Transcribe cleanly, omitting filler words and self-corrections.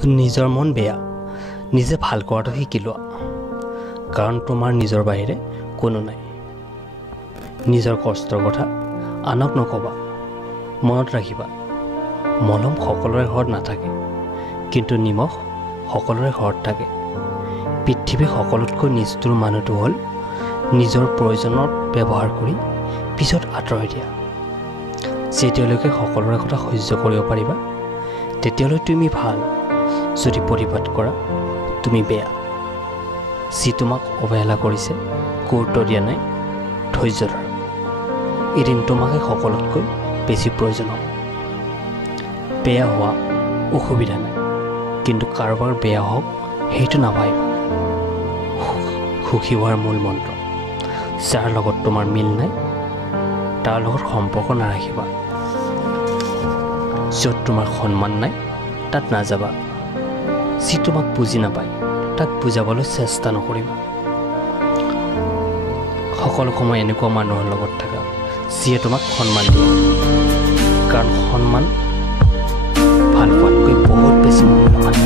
নিজৰ মন বেয়া নিজে ভাল কৰাটো শিকি লোৱা কাৰণ তোমাৰ নিজৰ বাহিৰে কোনো নাই নিজৰ কষ্টৰ কথা আনক নকবা মনত ৰাখিবা মলম সকলোৰে ঘৰত নাথাকে কিন্তু নিমখ সকলোৰে ঘৰত থাকে পৃথিৱীৰ সকলোতকৈ নিষ্ঠুৰ মানুহটো হ'ল নিজৰ প্ৰয়োজনত ব্যৱহাৰ কৰি পিছত আঁতৰাই দিয়া যেতিয়ালৈকে সকলোৰে কথা সহ্য কৰিব পাৰিবা তেতিয়ালৈ তুমি ভাল যদি প্ৰতিবাদ কৰা তুমি বেয়া যি তোমাক অৱহেলা কৰিছে গুৰুত্ব দিয়া নাই ধৈৰ্য ধৰা এদিন তোমাকে সকলোতকৈ বেছি প্ৰয়োজন হ'ব বেয়া হোৱা অসুবিধা নাই কিন্তু কাৰোবাৰ বেয়া হওক সেইটো নাভাবিবা সুখী হোৱাৰ মূল মন্ত্ৰ যাৰ লগত তোমাৰ মিল নাই তাৰ লগত সম্পৰ্ক নাৰাখিবা য'ত তোমাৰ সন্মান নাই তাত নাযাবা যি তোমাক বুজি নাপায় তাক বুজাবলৈ চেষ্টা নকৰিবা সকলো সময় এনেকুৱা মানুহৰ লগত থাকা যিয়ে তোমাক সন্মান দিয়ে কাৰণ সন্মান ভাল পোৱাতকৈ বহুত বেছি মূল্যৱান